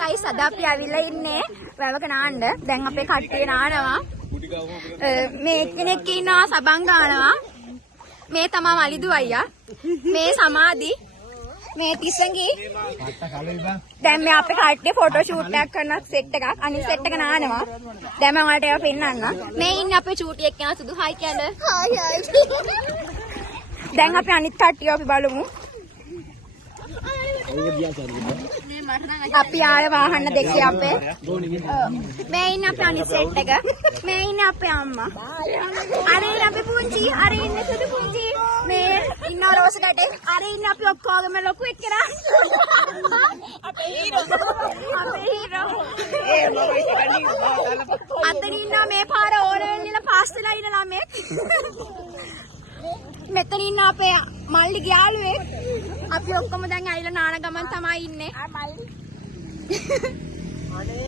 Guys අද අපි ඇවිල්ලා ඉන්නේ වැවක නාන්න. දැන් අපේ කට්ටිය නානවා. මේ කෙනෙක් ඉන්නවා සබන් ගන්නවා. මේ තමයි මලිදු අයියා. මේ සමාධි. මේ තිසඟි. දැන් මේ අපේ කට්ටිය ෆොටෝ ෂූට් එකක් කරන සෙට් එකක්. අනිත් සෙට් එක නානවා. දැන් මම ඔයාලට ඒක පෙන්නන්න. මේ ඉන්නේ අපේ චූටි එක්කෙනා සුදු හයි කියන්න. හයි. දැන් අපි අනිත් කට්ටිය අපි බලමු. අපි ආවේ වාහන දෙකේ අපේ. මේ ඉන්නේ අපේ අනිත් සෙට් එක. මේ ඉන්නේ අපේ අම්මා. අර ඉන්නේ අපේ පුංචි. අර ඉන්නේ සුදු පුංචි. මේ ඉන්න රෝස ගැටේ. අර ඉන්නේ අපි ඔක්කොගම ලොකු එක්කෙනා. අපේ හීරෝ. අතන ඉන්න මේ පාර ඕරෙන් ඉන්න පාස් වෙලා ඉන්න ළමෙක්. මෙතන ඉන්න අපේ මල්ලිගේ යාළුවෙක්. අපි ඔක්කොම දැන් ඇවිල්ලා නාන ගමන් තමයි ඉන්නේ.